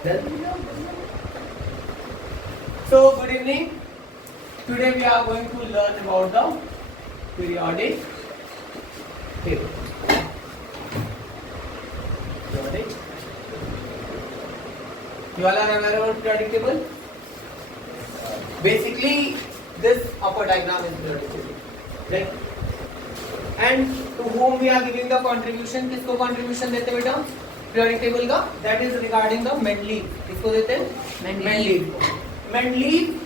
So good evening. Today we are going to learn about the periodic table. Periodic. You all are aware about periodic table? Basically, this upper diagram is periodic table, right? And to whom we are giving the contribution? किसको contribution देते बेटा? Periodic table का? That is regarding the Mendeleev. किसको देते हैं? Mendeleev. Mendeleev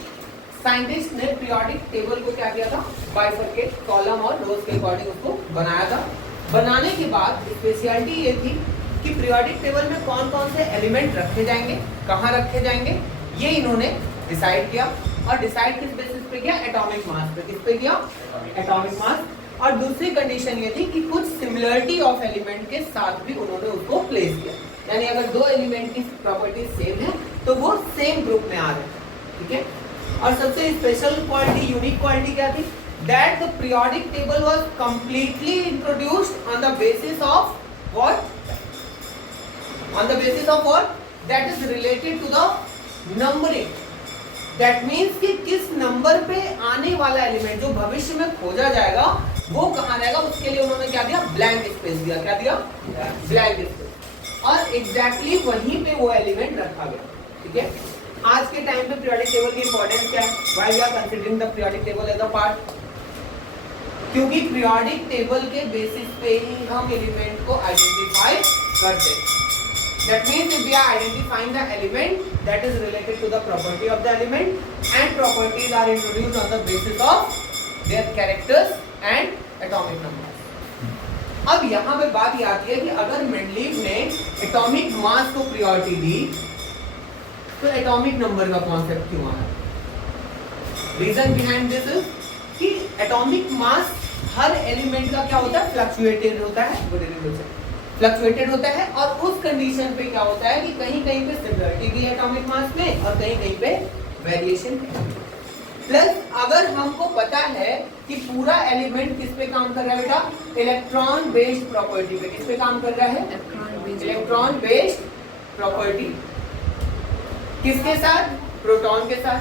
scientist ने periodic table को क्या किया था? बाइफरकेट कॉलम और रोज के अकॉर्डिंग उसको बनाया था. बनाने के बाद स्पेशलिटी ये थी कि पीरियोडिक टेबल में कौन कौन से एलिमेंट रखे जाएंगे, कहाँ रखे जाएंगे, ये इन्होंने डिसाइड किया. और डिसाइड किस बेसिस पे किया? एटॉमिक मास पे. किस पे किया? Atomic mass. और दूसरी कंडीशन ये थी कि कुछ सिमिलरिटी ऑफ एलिमेंट के साथ भी उन्होंने उसको प्लेस किया. यानी अगर दो एलिमेंट की प्रॉपर्टी सेम है तो वो सेम ग्रुप में आ रहे हैं. ठीक है. और सबसे स्पेशल क्वालिटी, यूनिक क्वालिटी क्या थी? That the periodic table was completely introduced on the basis of what? On the basis of what? That is related to the numbering. That means कि किस नंबर पे आने वाला एलिमेंट जो भविष्य में खोजा जाएगा वो कहाँ रहेगा, उसके लिए उन्होंने क्या दिया? ब्लैंक स्पेस दिया. क्या दिया? Blank space. और एग्जैक्टली वहीं पे वो एलिमेंट रखा गया. ठीक है. आज के टाइम पे पीरियोडिक टेबल की इंपॉर्टेंस क्या है? Why we are considering the periodic table as a part? क्योंकि पीरियोडिक टेबल के बेसिस पे ही हम एलिमेंट को आइडेंटिफाई करते हैं. That means if we are identifying the element that is related to the property of the element and properties are introduced on the basis of their characters and atomic numbers. अब यहाँ पे बात ये आती है कि अगर मेंडलीव ने एटॉमिक मास को प्रायोरिटी दी तो एटॉमिक नंबर का कॉन्सेप्ट क्यों आया? रीजन बिहाइंड दिस इज कि एटॉमिक मास हर एलिमेंट का क्या होता है? फ्लक्चुएटेड होता है. फ्लक्चुएटेड होता है. और उस कंडीशन पे क्या होता है कि कहीं कहीं पे सिमिलरिटी भी है एटॉमिक मास में और कहीं कहीं पे वेरिएशन है. प्लस अगर हमको पता है कि पूरा एलिमेंट किस पे काम कर रहा है बेटा? इलेक्ट्रॉन बेस्ड प्रॉपर्टी पे. किस पे काम कर रहा है? Electron based property. किसके साथ? प्रोटॉन के साथ.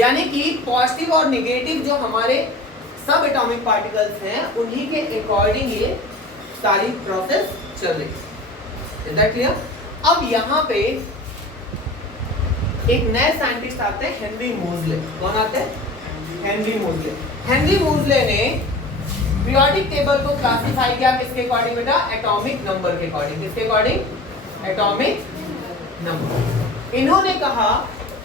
यानी कि पॉजिटिव और नेगेटिव जो हमारे सब एटॉमिक पार्टिकल्स हैं उन्हीं के अकॉर्डिंग ये सारी प्रोसेस चल रही है. Is that clear? अब यहाँ पे एक नए साइंटिस्ट आते हैं, हेनरी मोज़ले. कौन आते हैं? हेनरी मोज़ले. हेनरी मोज़ले ने पीरियोडिक टेबल को क्लासिफाई किया किसके अकॉर्डिंग बेटा? एटॉमिक नंबर के अकॉर्डिंग. किसके अकॉर्डिंग? Atomic number. इन्होंने कहा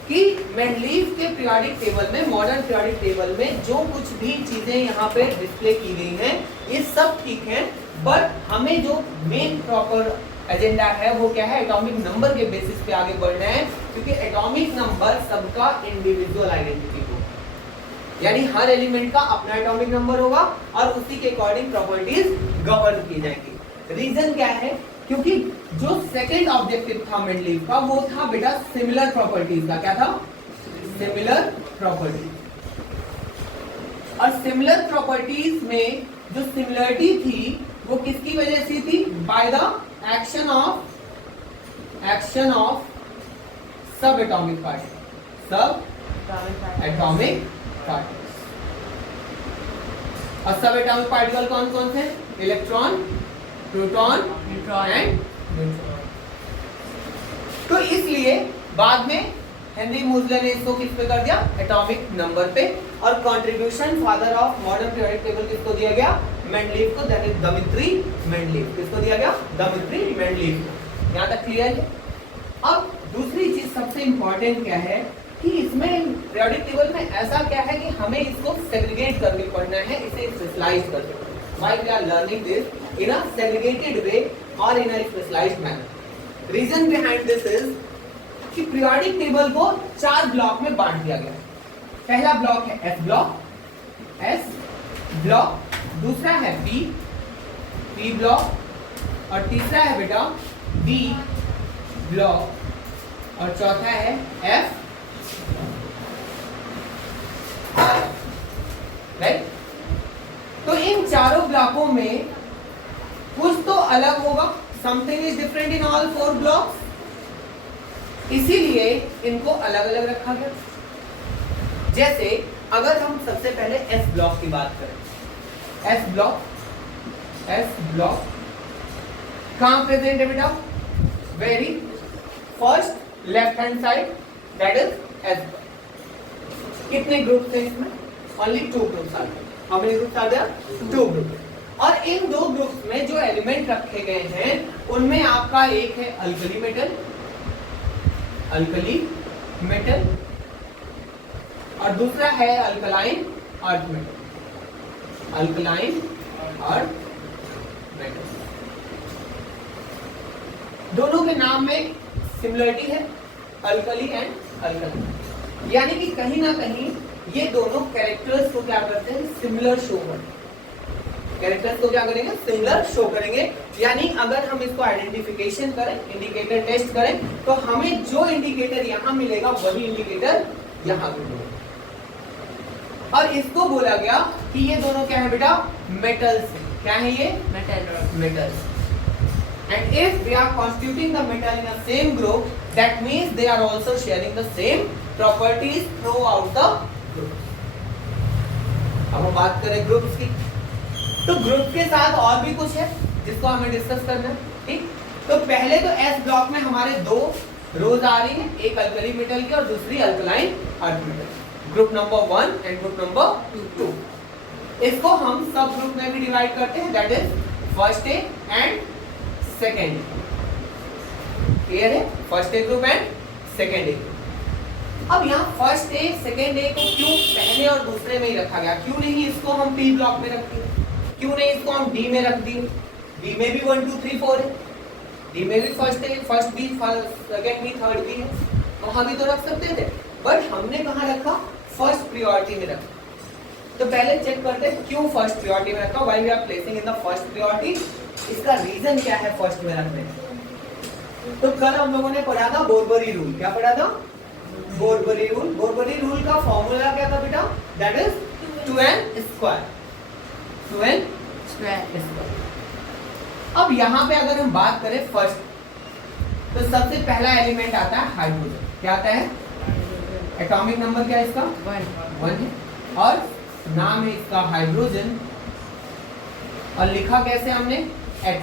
कि मेंडलीव के पीरियोडिक टेबल में, मॉडर्न पीरियोडिक टेबल में जो कुछ भी चीजें यहाँ पे डिस्प्ले की गई हैं ये सब ठीक है, बट हमें जो मेन प्रॉपर एजेंडा है वो क्या है? एटॉमिक नंबर के बेसिस पे आगे बढ़ना है. क्योंकि एटॉमिक नंबर सबका इंडिविजुअल आइडेंटिटी होगा. यानी हर एलिमेंट का अपना एटॉमिक नंबर होगा और उसी के अकॉर्डिंग प्रॉपर्टीज गवर्न की जाएंगी. रीजन क्या है? क्योंकि जो सेकंड ऑब्जेक्टिव था मेंडलीव का वो था बेटा सिमिलर प्रॉपर्टीज का. क्या था? Similar property. और सिमिलर प्रॉपर्टीज में जो सिमिलरिटी थी वो किसकी वजह से थी? बाय द एक्शन ऑफ सब एटॉमिक पार्टिकल. सब एटॉमिक पार्टिकल्स. और सब एटॉमिक पार्टिकल कौन कौन से? Electron, proton and neutron. तो इसलिए बाद में हेनरी मोज़ले ने इसको किस पे कर दिया? एटॉमिक नंबर पे. और contribution father of modern periodic table किसको दिया गया? मेंडलीव को. That is Dmitry Mendeleev. किसको दिया गया? Dmitry Mendeleev. यहाँ तक क्लियर है? अब दूसरी चीज सबसे इंपॉर्टेंट क्या है कि इसमें पीरियोडिक टेबल में ऐसा क्या है कि हमें इसको सेग्रीगेट करके पढ़ना है, इसे स्पेशलाइज करके पढ़ना है. Why we are learning this in a segregated way और in a specialised manner? Reason behind this is कि पीरियोडिक टेबल को 4 ब्लॉक में बांट दिया गया. पहला ब्लॉक है एस ब्लॉक, दूसरा है पी ब्लॉक और तीसरा है बेटा बी ब्लॉक और चौथा है एफ. राइट? तो इन चारों ब्लॉकों में कुछ तो अलग होगा. Something is different in all 4 blocks. इसीलिए इनको अलग अलग रखा गया। जैसे अगर हम सबसे पहले एस ब्लॉक की बात करें, एस ब्लॉक कहां प्रेजेंट है बेटा? Very first left hand side, that is s block. कितने ग्रुप थे इसमें? Only 2 groups are there. How many groups are there? 2 group. और इन 2 ग्रुप्स में जो एलिमेंट रखे गए हैं उनमें आपका एक है अल्कली मेटल और दूसरा है अल्कलाइन अर्थ मेटल। दोनों के नाम में सिमिलरिटी है, अल्कली एंड अल्कलाइन, यानी कि कहीं ना कहीं ये दोनों कैरेक्टर्स को क्या करते हैं? सिमिलर शो करते हैं। कैरेक्टर्स को क्या करेंगे? सिमिलर शो करेंगे। यानी अगर हम इसको आइडेंटिफिकेशन करें, इंडिकेटर टेस्ट करें, तो हमें जो इंडिकेटर यहां मिलेगा वही इंडिकेटर यहां भी मिलेगा। और इसको बोला गया कि ये दोनों क्या है बेटा? मेटल्स। क्या है ये? Metals. And if they are constituting the metal in a same group, that means they are also sharing the same properties throughout the group. अब हम बात करें ग्रुप्स की, तो ग्रुप के साथ और भी कुछ है जिसको हमें डिस्कस करना है, ठीक? तो पहले तो एस ब्लॉक में हमारे 2 रोज आ रही है, एक अल्कली मेटल की और दूसरी alkaline earth metal. Group number 1 and group number 2। इसको हम सब ग्रुप में भी डिवाइड करते हैं, that is first A and second. Clear है? First A group and second A group. अब यहाँ फर्स्ट ए सेकेंड ए को क्यों पहले और दूसरे में ही रखा गया? क्यों नहीं इसको हम पी ब्लॉक में रख दिए? क्यों नहीं इसको हम डी में रख दिए? डी में भी 1 2 3 4 है, डी में भी first A, first B, second B, third B है, वहां भी तो रख सकते थे, बट हमने कहाँ रखा? फर्स्ट प्रियोरिटी में रखा। तो पहले चेक करते हैं क्यों फर्स्ट प्रियोरिटी में रखा। Why we are placing in the first priority, इसका रीजन क्या है फर्स्ट में रखने? तो कल हम लोगों ने पढ़ा था बोरबरी रूल। क्या पढ़ा था? बोरबरी रूल। बोरबरी रूल का फॉर्मूला क्या था बेटा? That is 2n square. अब यहाँ पे अगर हम बात करें फर्स्ट, तो सबसे पहला एलिमेंट आता है हाइड्रोजन। क्या आता है? एटॉमिक नंबर क्या है इसका? 1 है, और नाम है इसका हाइड्रोजन, और लिखा कैसे हमने? X।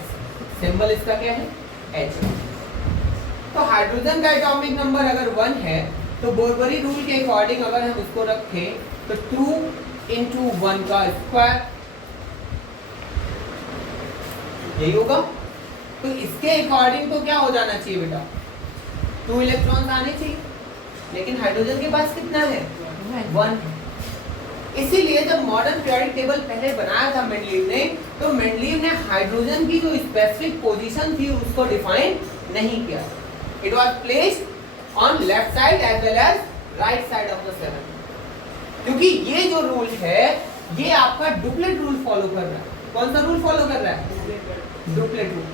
सिंबल इसका क्या है? H। तो हाइड्रोजन का एटॉमिक नंबर अगर 1 है, तो बोरबरी रूल के अकॉर्डिंग अगर हम इसको रखें तो 2 × 1 का स्क्वायर, यही होगा। तो इसके अकॉर्डिंग तो क्या हो जाना चाहिए बेटा? 2 इलेक्ट्रॉन्स आने चाहिए, लेकिन हाइड्रोजन के पास कितना है? 1। इसीलिए जब मॉडर्न पीरियोडिक टेबल पहले बनाया था मेंडलीव ने, तो मेंडलीव ने हाइड्रोजन की जो स्पेसिफिक पोजीशन थी उसको डिफाइन नहीं किया। It was placed on left side as well as right side of the 7, क्योंकि ये जो रूल है ये आपका डुप्लेट रूल फॉलो कर रहा है। कौन सा रूल फॉलो कर रहा है? Duplet rule.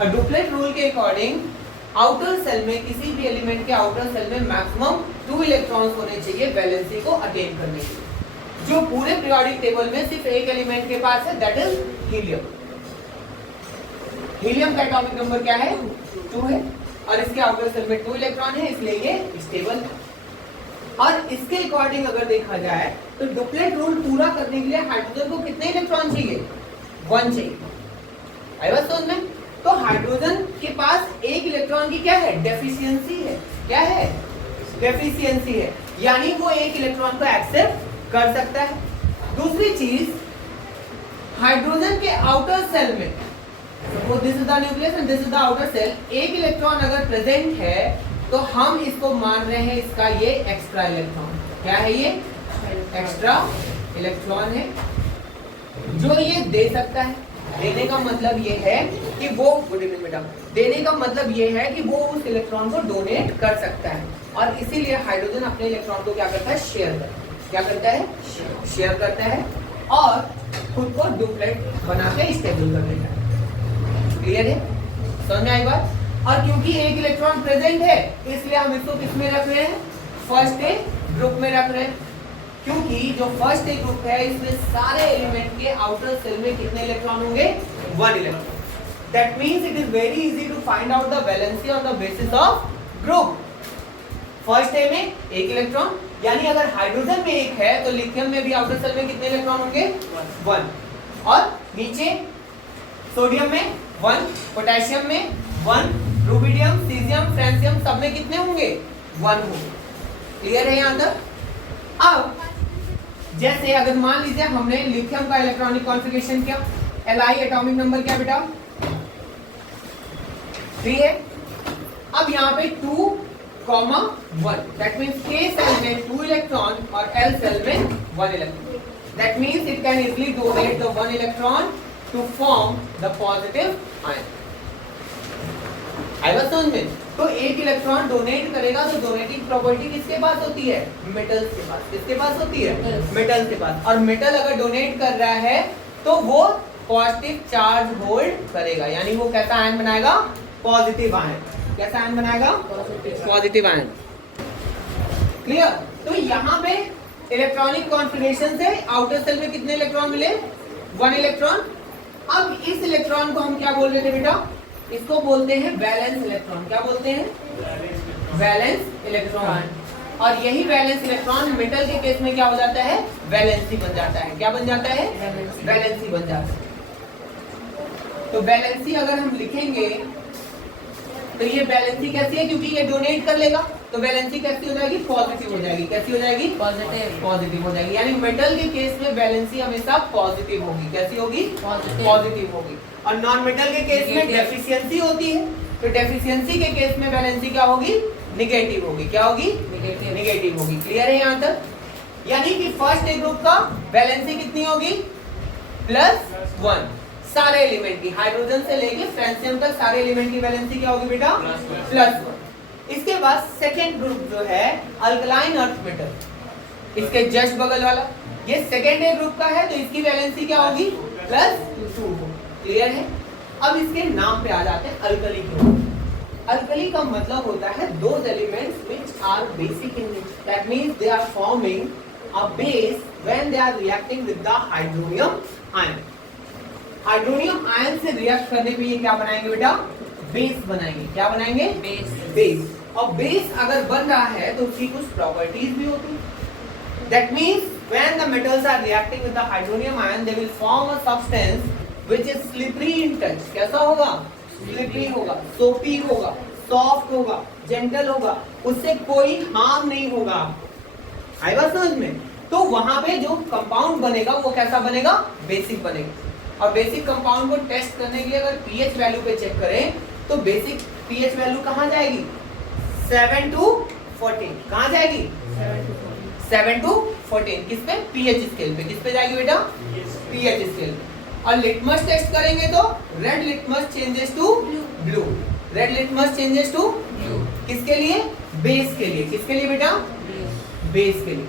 और डुप्लेट रूल के अकॉर्डिंग आउटर सेल में, किसी भी एलिमेंट के आउटर सेल में मैक्सिमम 2 इलेक्ट्रॉन्स होने चाहिए वैलेंसी को अटेन करने के लिए। जो पूरे पीरियोडिक टेबल में सिर्फ एक एलिमेंट के पास है, दैट इज हीलियम। हीलियम का एटॉमिक नंबर क्या है? 2 है, और इसके आउटर सेल में 2 इलेक्ट्रॉन है, इसलिए ये स्टेबल है। और इसके अकॉर्डिंग अगर देखा जाए तो डुप्लेट रूल पूरा करने के लिए हाइड्रोजन को कितने इलेक्ट्रॉन चाहिए? 1 चाहिए। आई बात समझ में? तो हाइड्रोजन के पास एक इलेक्ट्रॉन की क्या है? डेफिशिएंसी है। क्या है? डेफिशिएंसी है, यानी वो एक इलेक्ट्रॉन को एक्सेप्ट कर सकता है। दूसरी चीज, हाइड्रोजन के आउटर सेल में, suppose this is the nucleus and this is the outer shell, एक इलेक्ट्रॉन अगर प्रेजेंट है तो हम इसको मान रहे हैं इसका ये एक्स्ट्रा इलेक्ट्रॉन। क्या है ये? एक्स्ट्रा इलेक्ट्रॉन है जो ये दे सकता है। देने का मतलब ये है कि वो, गुड इवनिंग बेटा, देने का मतलब ये है कि वो उस इलेक्ट्रॉन को डोनेट कर सकता है, और इसीलिए हाइड्रोजन अपने इलेक्ट्रॉन को क्या करता है? शेयर करता है। क्या करता है? शेयर करता है, और खुद को डुप्लेट बना के स्टेबल कर देता है। क्लियर है? समझ में आई बात? और क्योंकि एक इलेक्ट्रॉन प्रेजेंट है, इसलिए हम इसको किस में रख रहे हैं? फर्स्ट ए ग्रुप में रख रहे हैं, क्योंकि जो फर्स्ट ए ग्रुप है इसमें सारे एलिमेंट के आउटर सेल में कितने इलेक्ट्रॉन होंगे? 1 electron. That means it is very easy to find out the valency on the basis of group. First A में एक इलेक्ट्रॉन, यानी अगर हाइड्रोजन में एक है तो लिथियम में भी आउटर सेल में कितने इलेक्ट्रॉन होंगे? 1। और नीचे सोडियम में 1, पोटेशियम में 1, रुबिडियम, सीजियम, फ्रांसियम सब में कितने होंगे? 1 होंगे। क्लियर है यहाँ तक? अब जैसे अगर मान लीजिए हमने लिथियम का इलेक्ट्रॉनिक कॉन्फ़िगरेशन किया, Li एटॉमिक नंबर क्या बेटा? 3 है। अब यहाँ पे 2, 1, दैट मींस K सेल में 2 इलेक्ट्रॉन और L सेल में 1 electron. That means it can easily donate the 1 electron to form the positive ion. आएगा समझ में? तो एक इलेक्ट्रॉन डोनेट करेगा तो डोनेटिंग प्रॉपर्टी किसके पास होती है? मेटल्स के पास। किसके पास होती है? मेटल्स के पास। और मेटल अगर डोनेट कर रहा है तो वो पॉजिटिव चार्ज होल्ड करेगा, यानी वो कैसा आयन बनाएगा? Positive ion. कैसा आयन बनाएगा? Positive ion. क्लियर? तो यहाँ पे इलेक्ट्रॉनिक कॉन्फ़िगरेशन से आउटर सेल में कितने इलेक्ट्रॉन मिले? 1 इलेक्ट्रॉन। अब इस इलेक्ट्रॉन को हम क्या बोल रहे थे बेटा? इसको बोलते हैं वैलेंस इलेक्ट्रॉन। क्या बोलते हैं? Valence electron. और यही वैलेंस इलेक्ट्रॉन मेटल के केस में क्या हो जाता है? वैलेंसी बन जाता है। क्या बन जाता है? वैलेंसी बन जाता है। तो वैलेंसी अगर हम लिखेंगे तो ये वैलेंसी कैसी है? क्योंकि ये डोनेट कर लेगा तो वैलेंसी कैसी हो जाएगी? पॉजिटिव हो जाएगी। कैसी हो जाएगी? पॉजिटिव हो जाएगी। यानी मेटल के केस में वैलेंसी हमेशा पॉजिटिव होगी। कैसी होगी? पॉजिटिव होगी। और नॉन मेटल के केस में डेफिशिएंसी होती है, तो डेफिशिएंसी के केस में वैलेंसी क्या होगी? नेगेटिव होगी। क्या होगी? नेगेटिव होगी। क्लियर है यहाँ तक? यानी कि फर्स्ट ए ग्रुप का वैलेंसी कितनी होगी? +1। सारे एलिमेंट की, हाइड्रोजन से लेके फ्रांसियम तक सारे एलिमेंट की वैलेंसी क्या होगी बेटा? +1। इसके बाद सेकेंड ग्रुप जो है अल्कलाइन अर्थ मेटल, इसके जस्ट बगल वाला, ये सेकेंड ए ग्रुप का है तो इसकी वैलेंसी क्या होगी? +2। क्लियर है? अब इसके नाम पे आ जाते हैं अल्कली ग्रुप। अल्कली का मतलब होता है those elements which are basic in nature, that means they are forming a base when they are reacting with the hydronium ion. Hydronium ion से रिएक्ट करने पे ये क्या बनाएंगे बेटा? बेस बनाएंगे। क्या बनाएंगे? बेस। और बेस अगर बन रहा है तो उसकी कुछ प्रॉपर्टीज भी होती है। That means when the metals are reacting with the hydronium ion they will form a substance which is slippery in touch. कैसा होगा? स्लिपरी होगा, सोपी होगा, सॉफ्ट होगा, जेंटल होगा, उससे कोई हार्म नहीं होगा। आएगा समझ में? तो वहां पे जो कंपाउंड बनेगा वो कैसा बनेगा? बेसिक बनेगा। और बेसिक कंपाउंड को टेस्ट करने के लिए अगर पीएच वैल्यू पे चेक करें तो बेसिक पीएच वैल्यू कहां जाएगी? 7 to 14। कहां जाएगी? 7 to 14। किस पे? पीएच स्केल पे। किस पे जाएगी बेटा? पीएच स्केल पे। और लिटमस टेस्ट करेंगे तो red litmus changes to blue. Red litmus changes to blue. किसके लिए? बेस के लिए। किसके लिए बेटा? बेस के लिए।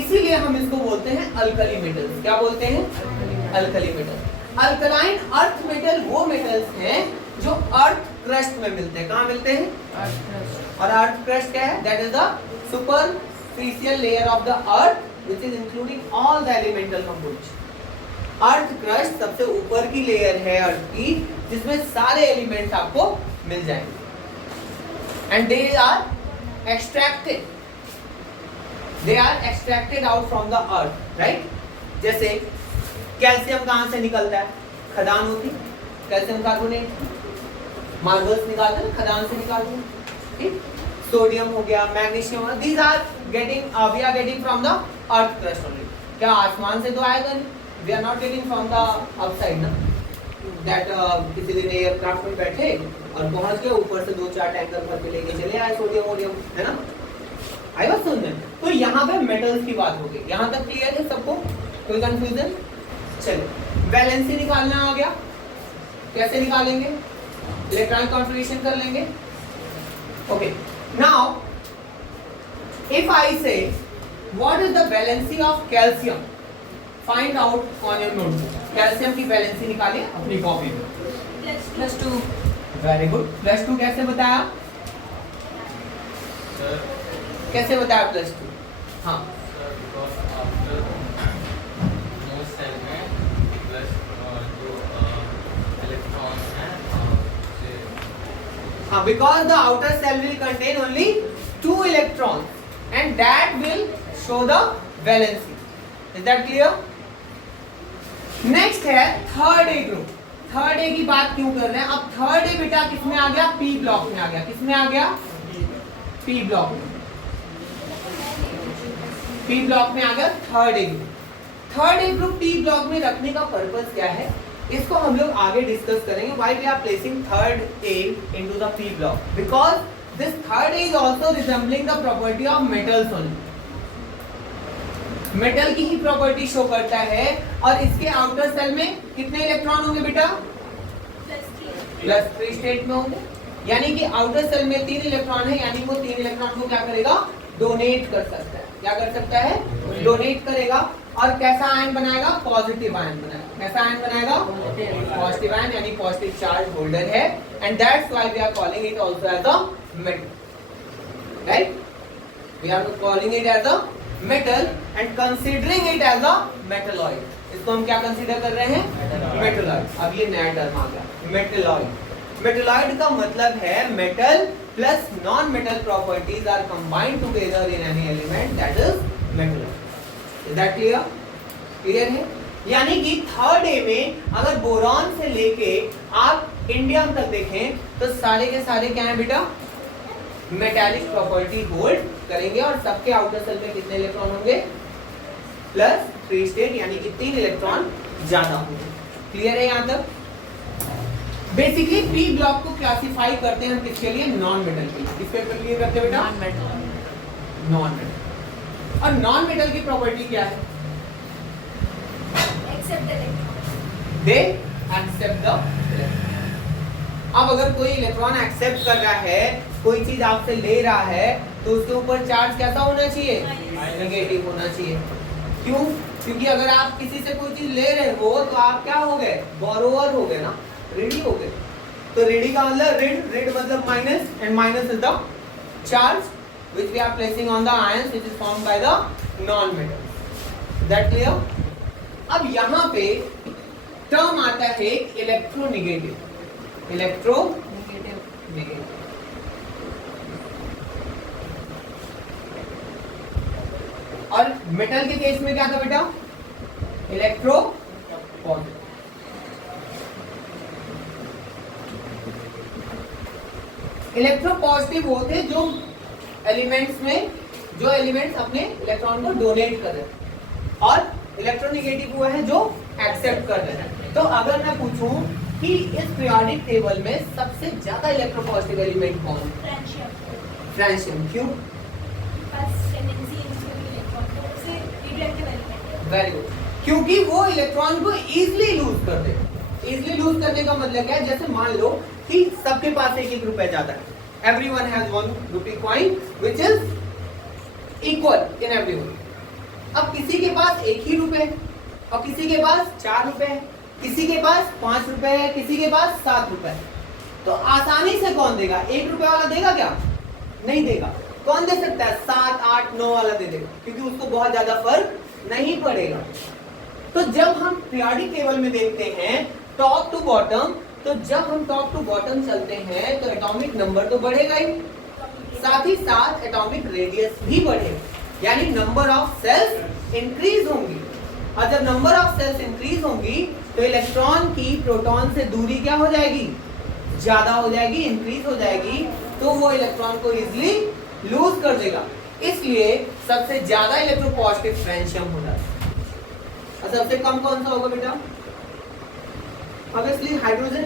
इसीलिए हम इसको बोलते हैं अल्कली मेटल्स। क्या बोलते हैं? Alkali metal. Alkaline earth metal वो मेटल्स हैं जो अर्थ क्रस्ट में मिलते हैं। कहाँ मिलते हैं? और अर्थ क्रस्ट क्या है? That is the superficial layer of the earth which is including all the elemental components. Earth crust सबसे ऊपर की लेयर है अर्थ की, जिसमें सारे एलिमेंट्स आपको मिल जाएंगे। And they are extracted out from the earth, right? जैसे कैल्शियम कहां से निकलता है? खदान होती, कैल्शियम कार्बोनेट, मार्बल्स निकालते हैं, खदान से निकालते हैं। ठीक? सोडियम हो गया, magnesium, these are getting we are getting from the earth crust only. क्या आसमान से तो आएगा नहीं? We are not getting from the outside ना, दैट किसी दिन एयरक्राफ्ट में बैठे और पहुंच के ऊपर से 2-4 टैंकर भर के लेके चले आए सोडियम वोडियम, है ना? आई बात सुनने? तो यहाँ पे मेटल्स की बात होगी। यहाँ तक क्लियर है सबको? कोई कंफ्यूजन? चलो वैलेंसी निकालना आ गया। कैसे निकालेंगे? इलेक्ट्रॉनिक कॉन्फ़िगरेशन कर लेंगे। ओके, नाउ इफ आई से what is the valency of calcium, find out on your notebook. Calcium की वैलेंसी निकालिए अपनी कॉपी में। +2। Very good. +2 कैसे बताया? कैसे बताया +2? हाँ, because the outer cell will contain only 2 electrons and that will show the valency. Is that clear? Next है third A group. Third A की बात क्यों कर रहे हैं? अब थर्ड ए बेटा किसमें आ गया? पी ब्लॉक में आ गया. किसमें आ गया? पी ब्लॉक में. पी ब्लॉक में आ गया third A group. Third A group P block में रखने का पर्पस क्या है इसको हम लोग आगे डिस्कस करेंगे. Why we are placing third a into the p block? Because this third a is also resembling the property of metals only. Metal की ही प्रॉपर्टी शो करता है. और इसके आउटर सेल में कितने इलेक्ट्रॉन होंगे बेटा? प्लस 3 स्टेट में होंगे. यानी कि आउटर सेल में 3 इलेक्ट्रॉन है, यानी वो 3 इलेक्ट्रॉन को क्या करेगा? डोनेट कर सकता है. क्या कर सकता है? डोनेट करेगा. और कैसा आयन बनाएगा? पॉजिटिव आयन बनाएगा. कैसा आयन बनाएगा? पॉजिटिव आयन, यानी पॉजिटिव चार्ज होल्डर है. And that's why we are calling it also as a metal. Right? We are calling it as a metal and considering it as a metalloid. इसको हम क्या consider कर रहे हैं? Metalloid. अब ये नया टर्म आ गया, मेटलॉइड. मेटलॉइड का मतलब है metal plus non metal properties are combined together in any element, that is metalloid. Is that clear? Clear है? यानी कि थर्ड ए में अगर बोरॉन से लेके आप इंडियम तक देखें तो सारे के सारे क्या है बेटा? मेटालिक प्रॉपर्टी होल्ड करेंगे. और सबके आउटर सेल में कितने इलेक्ट्रॉन होंगे? प्लस 3 स्टेट, यानी कि 3 इलेक्ट्रॉन ज्यादा होंगे. क्लियर है यहां तक? बेसिकली पी ब्लॉक को क्लासिफाई करते हैं हम किसके लिए? नॉन मेटल के लिए. किसके लिए करते हैं बेटा? Non metal. और नॉन मेटल की प्रॉपर्टी क्या है? They accept the electron. अब अगर कोई इलेक्ट्रॉन एक्सेप्ट कर रहा है, कोई चीज आपसे ले रहा है, तो उसके ऊपर चार्ज कैसा होना चाहिए? नेगेटिव होना चाहिए. क्यों? क्योंकि अगर आप किसी से कोई चीज ले रहे हो तो आप क्या हो गए? बोरोवर हो गए ना, ऋणी हो गए. तो ऋणी का मतलब ऋण मतलब minus, and minus is the charge which we are placing on the ions which is formed by the non-metals. That clear? अब यहाँ पे टर्म आता है इलेक्ट्रोनेगेटिव. इलेक्ट्रोनेगेटिव. और मेटल के केस में क्या था बेटा? Electro positive. इलेक्ट्रो पॉजिटिव वो थे जो एलिमेंट्स में जो एलिमेंट्स अपने इलेक्ट्रॉन को डोनेट कर रहे हैं, और इलेक्ट्रोनेगेटिव वो है जो एक्सेप्ट कर रहे हैं. तो अगर मैं पूछूं कि इस पीरियोडिक टेबल में सबसे ज्यादा इलेक्ट्रोपॉजिटिव एलिमेंट कौन है? फ्रांशियम. क्यों? Very good. क्योंकि वो इलेक्ट्रॉन को इजीली लूज कर दे. इजीली लूज करने का मतलब क्या है? जैसे मान लो कि सबके पास एक रुपया ज्यादा है. Everyone has 1 rupee coin which is equal in everyone. अब किसी के पास 1 ही रुपए है, और किसी के पास 4 रुपए है, किसी के पास 5 रुपए है, किसी के पास 7 रुपए है. तो आसानी से कौन देगा? 1 रुपए वाला देगा क्या? नहीं देगा. कौन दे सकता है? 7, 8, 9 वाला दे देगा, क्योंकि उसको बहुत ज्यादा फर्क नहीं पड़ेगा. तो जब हम पीरियोडिक टेबल में देखते हैं टॉप टू बॉटम, तो जब हम टॉप टू बॉटम चलते हैं तो एटॉमिक नंबर तो बढ़ेगा ही, साथ ही साथ एटॉमिक रेडियस भी बढ़ेगा. यानी नंबर ऑफ सेल्स इंक्रीज होंगी. और जब नंबर ऑफ सेल्स इंक्रीज होंगी तो इलेक्ट्रॉन की प्रोटॉन से दूरी क्या हो जाएगी? ज्यादा हो जाएगी, इंक्रीज हो जाएगी. तो वो इलेक्ट्रॉन को इजिली लूज कर देगा. इसलिए सबसे ज्यादा इलेक्ट्रोपॉजिटिव फ्रेंशियम होता है. और सबसे कम कौन सा होगा बेटा? Obviously hydrogen.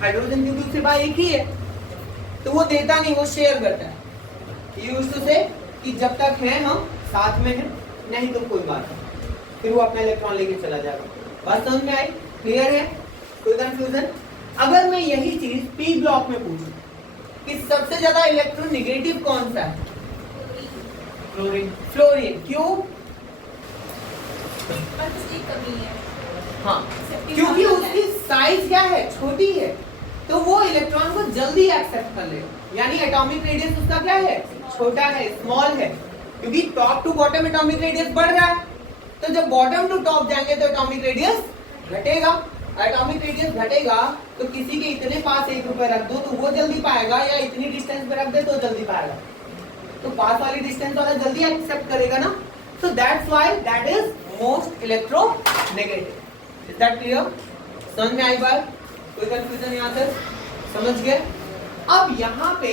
हाइड्रोजन क्योंकि उसके पास एक ही है, तो वो देता नहीं, वो शेयर करता है. यूज्ड टू से कि जब तक है हम साथ में हैं, नहीं तो कोई बात नहीं, फिर वो अपना इलेक्ट्रॉन लेके चला जाएगा. बात समझ में आई? क्लियर है? कोई कंफ्यूजन? अगर मैं यही चीज पी ब्लॉक में पूछूं कि सबसे ज्यादा इलेक्ट्रोनेगेटिव कौन सा है? फ्लोरीन. फ्लोरीन. क्यों? हाँ, क्योंकि उसकी साइज क्या है? छोटी है, तो वो इलेक्ट्रॉन को जल्दी एक्सेप्ट कर लेगा. यानी एटॉमिक रेडियस उसका क्या है? छोटा है, स्मॉल है. क्योंकि top to bottom atomic radius बढ़ रहा है, तो जब बॉटम टू टॉप जाएंगे तो एटॉमिक रेडियस घटेगा. एटॉमिक रेडियस घटेगा तो किसी के इतने पास 1 रुपए रख दो तो वो जल्दी पाएगा, या इतनी डिस्टेंस पे रख दे तो जल्दी पाएगा. तो पास वाली डिस्टेंस वाला जल्दी एक्सेप्ट करेगा ना, so that's why that is most electronegative. Is that clear? समझ में आई बात? कोई कंफ्यूजन यहाँ तक? समझ गए? अब यहाँ पे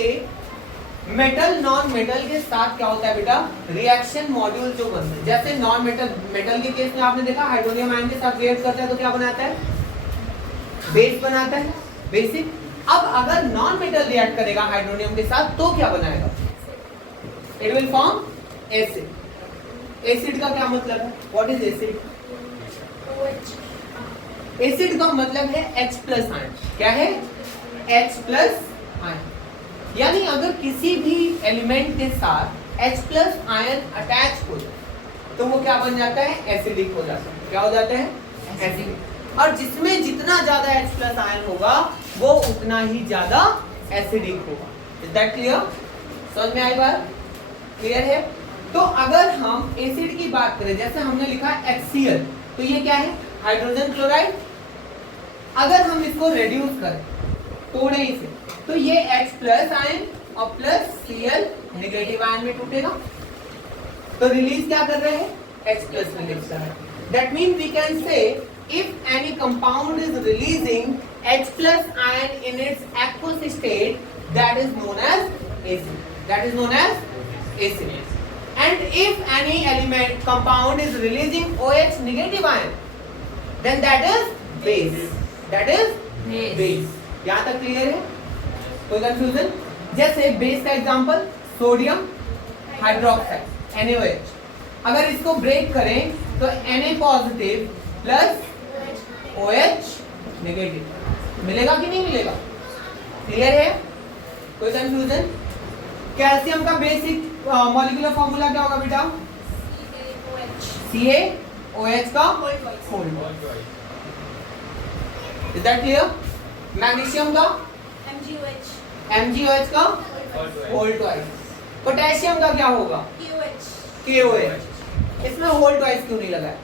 मेटल नॉन मेटल के साथ क्या होता है बेटा, रिएक्शन मॉड्यूल जो बनते हैं, जैसे नॉन मेटल के केस में आपने देखा हाइड्रोनियम आयन के साथ रिएक्ट करता है तो क्या बनाता है, बेस बनाता है, बेसिक। अब अगर नॉन मेटल रिएक्ट करेगा हाइड्रोनियम के साथ तो क्या बनाएगा, it will form acid. Acid का क्या मतलब है, व्हाट इज एसिड? एसिड का मतलब है H प्लस आयन। क्या है? H plus ion. यानी अगर किसी भी एलिमेंट के साथ H प्लस आयन अटैच हो जाए तो वो क्या बन जाता है, एसिडिक हो जाता है। क्या हो जाता है, एसिडिक। और जिसमें जितना ज्यादा H प्लस आयन होगा वो उतना ही ज्यादा एसिडिक होगा। Is that clear? समझ में आई बात? क्लियर है? तो अगर हम एसिड की बात करें, जैसे हमने लिखा HCl, तो ये क्या है, हाइड्रोजन क्लोराइड। अगर हम इसको रेड्यूस करें, तोड़े इसे, तो ये H प्लस आयन और प्लस Cl नेगेटिव आयन में टूटेगा। तो रिलीज क्या कर रहे हैं, H प्लस रिलीज कर रहे हैं। That mean we can say if any compound is releasing H plus ion in its aqueous state, that is known as acid. That is known as acid. And if any element compound is releasing OH negative ion, then that is base. That is base. यहाँ तक clear है? कोई confusion? जैसे base का example sodium hydroxide NaOH। अगर इसको break करें तो Na positive plus OH negative मिलेगा कि नहीं मिलेगा? क्लियर है? कोई कंफ्यूजन? कैल्शियम का बेसिक मॉलिक्यूलर फॉर्मूला क्या होगा बेटा? CaOH का whole. Is that clear? Magnesium का MgOH का होल ट्वाइस। पोटेशियम का क्या होगा? KOH। इसमें होल ट्वाइस क्यों नहीं लगा है?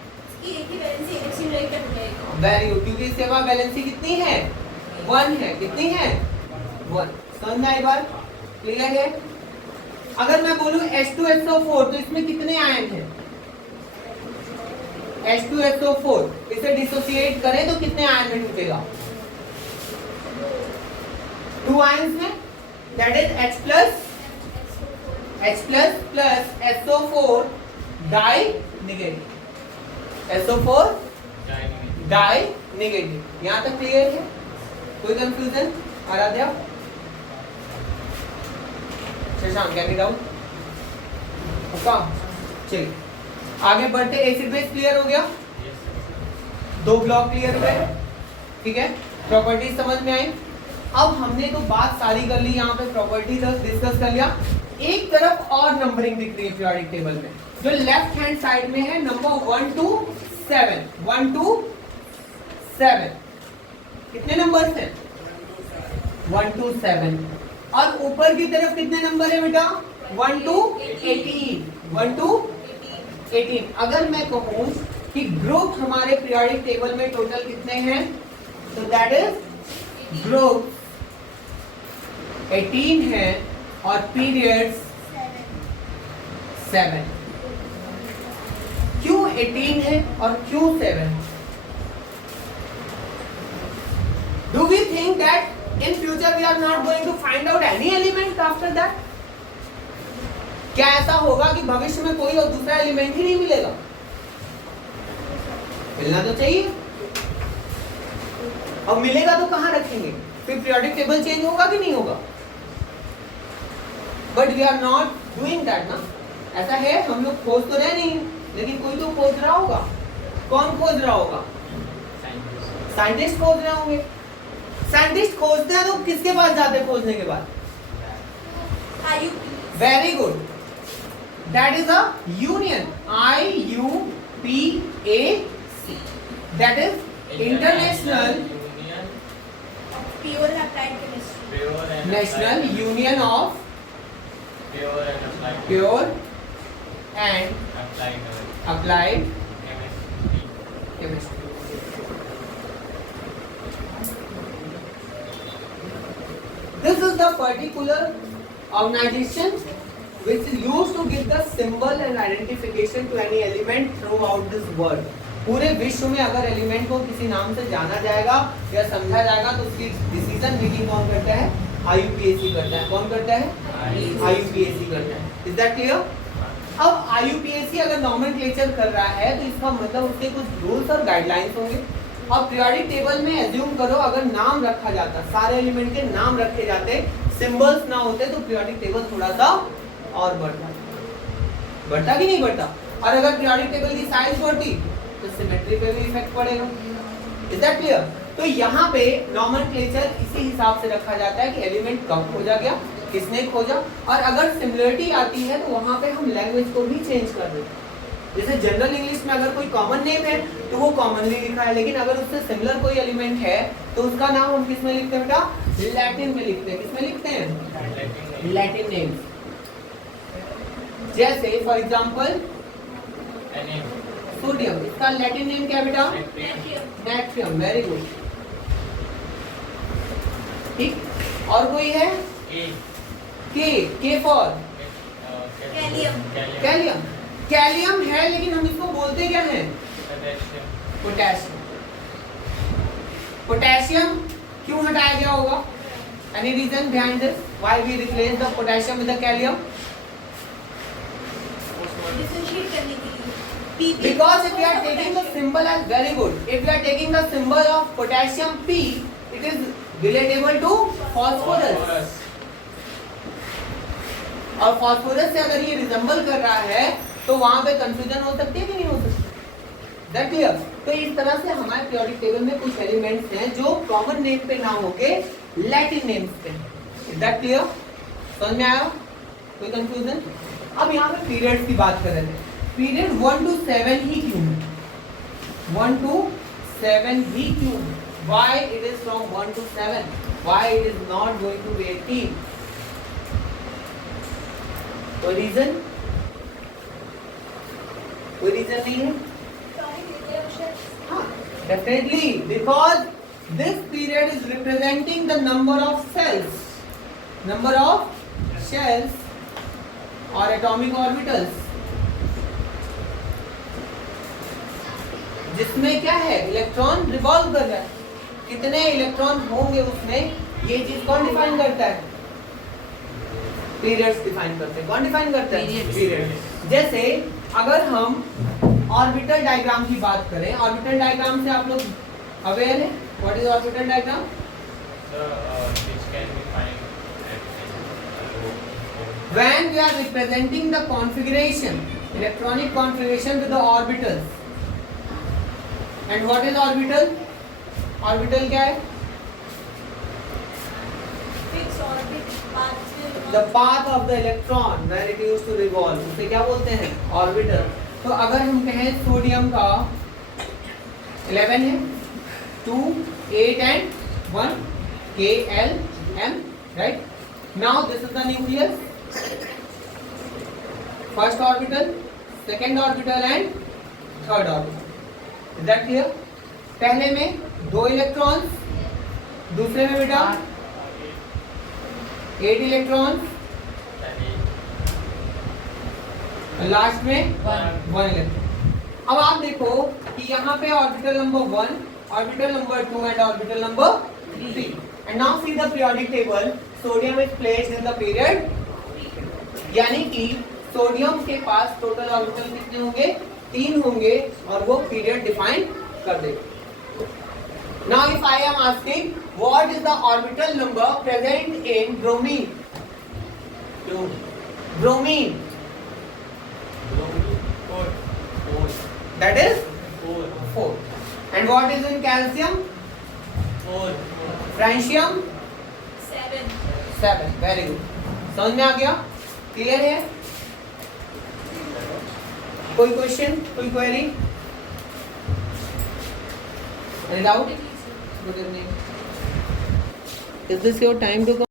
वेरी गुड, क्योंकि इसके पास वैलेंसी कितनी है, 1 है। कितनी है? 1। समझ में आई बात? क्लियर है? अगर मैं बोलूं H2SO4 तो इसमें कितने आयन हैं? H2SO4 इसे डिसोसिएट करें तो कितने आयन में टूटेगा? 2 आयन्स में, that is H plus SO4 di negative. SO4 di negative. यहां तक क्लियर है? कोई confusion? Aradhya, Shashank, any doubt? Okay, चलिए आगे बढ़ते। एसिड बेस क्लियर हो गया, 2 ब्लॉक क्लियर हुए, ठीक है। प्रॉपर्टीज समझ में आई। अब हमने तो बात सारी कर ली, यहाँ पे प्रॉपर्टीज डिस्कस कर लिया। एक तरफ और नंबरिंग दिख रही है पीरियोडिक टेबल में, जो लेफ्ट हैंड साइड में है, नंबर 1 to 7। 1 to 7 कितने नंबर्स हैं? 1 to 7। और ऊपर की तरफ कितने नंबर है बेटा? 1 to 18। 1 to 18। अगर मैं कहूं कि ग्रुप हमारे पीरियोडिक टेबल में टोटल कितने हैं, तो दैट इज ग्रुप 18 है और पीरियड्स 7। क्यों 18 है और क्यों 7? Do we think that in future we are not going to find out any element after that? क्या ऐसा होगा कि भविष्य में कोई और दूसरा एलिमेंट ही नहीं मिलेगा? मिलना तो चाहिए। अब मिलेगा तो कहां रखेंगे? फिर पीरियोडिक टेबल चेंज होगा कि नहीं होगा? But we are not doing that ना। ऐसा है, हम लोग खोज तो रहे नहीं, लेकिन कोई तो खोज रहा होगा। कौन खोज रहा होगा? साइंटिस्ट खोज रहे होंगे। साइंटिस्ट खोजते हैं तो किसके पास जाते हैं खोजने के बाद? Very good, that is a union, IUPAC, that is international national union of pure and applied chemistry. This is the particular organization which is used to give the symbol and identification to any element throughout this world. पूरे विश्व में अगर element को किसी नाम से जाना जाएगा या समझा जाएगा तो उसकी डिसीजन मेकिंग कौन करता है? IUPAC करता है। कौन करता है? IUPAC करता है। Is that clear? अब IUPAC अगर नॉमेनक्लेचर कर रहा है तो इसका मतलब उसके कुछ रूल्स और गाइडलाइंस होंगे। अब पीरियोडिक टेबल में एज्यूम करो अगर नाम रखा जाता, सारे एलिमेंट के नाम रखे जाते, सिंबल्स ना होते तो पीरियोडिक टेबल थोड़ा सा और बढ़ता कि नहीं बढ़ता? और अगर पीरियोडिक टेबल की साइज बढ़ती तो सिमेट्री पे भी इफेक्ट पड़ेगा। Is that clear? तो यहाँ पे नॉमेनक्लेचर इसी हिसाब से रखा जाता है कि एलिमेंट कब खोजा गया, किसने खोजा, और अगर सिमिलरिटी आती है तो वहाँ पे हम लैंग्वेज को भी चेंज कर देते हैं। जैसे जनरल इंग्लिश में अगर कोई कॉमन नेम है तो वो कॉमनली लिखा है, लेकिन अगर उससे सिमिलर कोई एलिमेंट है तो उसका नाम हम किस में लिखते हैं बेटा? लैटिन में लिखते हैं। किसमें लिखते हैं? Latin names. जैसे फॉर एग्जांपल सोडियम, इसका लैटिन नेम क्या बेटा? नेट्रियम। Very good. ठीक, और कोई है? के फॉर कैलियम। कैलियम है लेकिन हम इसको बोलते क्या हैं? पोटेशियम। पोटेशियम क्यों हटाया गया होगा? Any reason behind this? Why we replace the potassium with the kalium? Differentiate करने के लिए। Because if we are taking the symbol as very good, if we are taking the symbol of potassium P, it is relatable to phosphorus. और phosphorus से अगर ये resemble कर रहा है तो वहां पे कंफ्यूजन हो सकती है कि नहीं हो सकती? That clear? तो इस तरह से हमारे पीरियोडिक टेबल में कुछ एलिमेंट्स हैं जो कॉमन नेम पे ना होके लैटिन नेम्स पे। Is that clear? समझ में आया? कोई कंफ्यूजन? अब यहाँ पे पीरियड्स की बात कर रहे थे। पीरियड 1 to 7 ही क्यों है? 1 to 7 ही क्यों? Why it is from 1 to 7? Why it is not going to be 18? कोई रीजन? कोई रीजन नहीं है? हाँ, definitely because this period is representing the number of cells or atomic orbitals, जिसमें क्या है? इलेक्ट्रॉन रिवॉल्व कर रहा है। कितने इलेक्ट्रॉन होंगे उसमें, ये चीज कौन डिफाइन करता है? पीरियड्स डिफाइन करते हैं। कौन डिफाइन करता है? पीरियड। जैसे अगर हम ऑर्बिटल डायग्राम की बात करें, ऑर्बिटल डायग्राम से आप लोग अवेयर हैं? What is orbital diagram? When we are representing the configuration, electronic configuration with the orbitals. And what is orbital? Orbital क्या है? Fixed orbit path. The path of the electron where it used to revolve. उसे क्या बोलते हैं? Orbital. तो अगर हम कहें सोडियम का 11 है, 2, 8 and 1, K, L, M, right? Now this is the nucleus. First orbital, second orbital and third orbital. Is that clear? पहले में 2 इलेक्ट्रॉन्स, दूसरे में बेटा 8 इलेक्ट्रॉन्स, लास्ट में 1 इलेक्ट्रॉन। अब आप देखो कि यहाँ पे orbital number 1, orbital number 2 and orbital number 3. And now see the periodic table. Sodium is placed in the period, यानी कि सोडियम के पास टोटल ऑर्बिटल कितने होंगे? 3 होंगे और वो पीरियड डिफाइन कर देगा. Now if I am asking what is the orbital number present in bromine? Bromine, that is 4. And what is in calcium? 4. Francium? 7. Very good. समझ में आ गया? क्लियर है? कोई क्वेश्चन, कोई query? Any doubt? Good evening. Is this your time to come?